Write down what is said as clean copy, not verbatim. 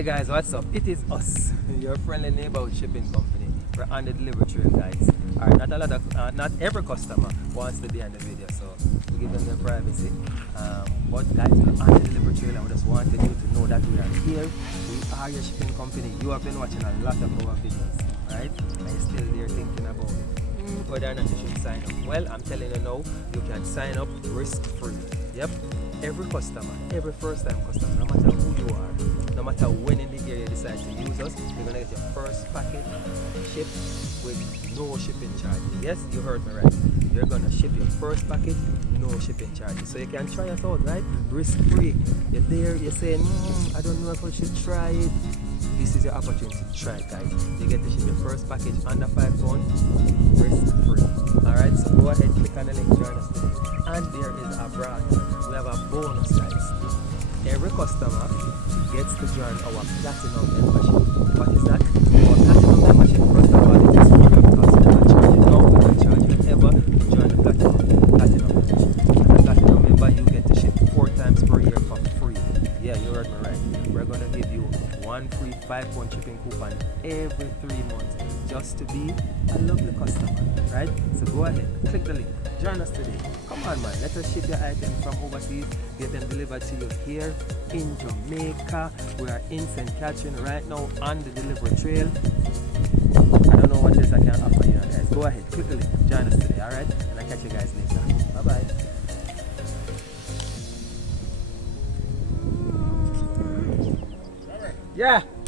Hey guys, what's up? It is us, your friendly neighborhood shipping company. We're on the delivery trail, guys. Alright, not every customer wants to be on the video, so we give them their privacy. But guys, we're on the delivery trail and we just wanted you to know that we are here. We are your shipping company. You have been watching a lot of our videos, right? And you're still there thinking about it. Whether or not you should sign up. Well, I'm telling you now, you can sign up risk-free. Yep. Every customer, every first-time customer, no matter who you are, no matter when in the area you decide to use us, you're gonna get your first package shipped with no shipping charges. Yes, you heard me right. You're gonna ship your first package, no shipping charges. So you can try it out, right? Risk-free. You're there, you're saying, I don't know if I should try it. This is your opportunity to try it, guys. You get to ship your first package under £5, risk-free. Alright, so go ahead, click on the link, join us today. And there is a brand. We have a bonus, guys. Every customer gets to join our platinum membership. What is that? Our platinum membership, first of all, it is free of cost. We don't charge you now, we don't charge you ever to join the platinum membership. As a platinum member, you get to ship 4 times per year for free. Yeah, you heard me right. We're gonna give you one free £5 shipping coupon every 3 months just to be a lovely customer, right? So go ahead, click the link, join us today. Come on, man, let us ship your items from overseas, get them delivered to you here in Jamaica. We are in St. Catherine right now on the delivery trail. I don't know what else I can offer you guys. Go ahead, click the link, join us today, alright? And I'll catch you guys later. Bye-bye. Yeah.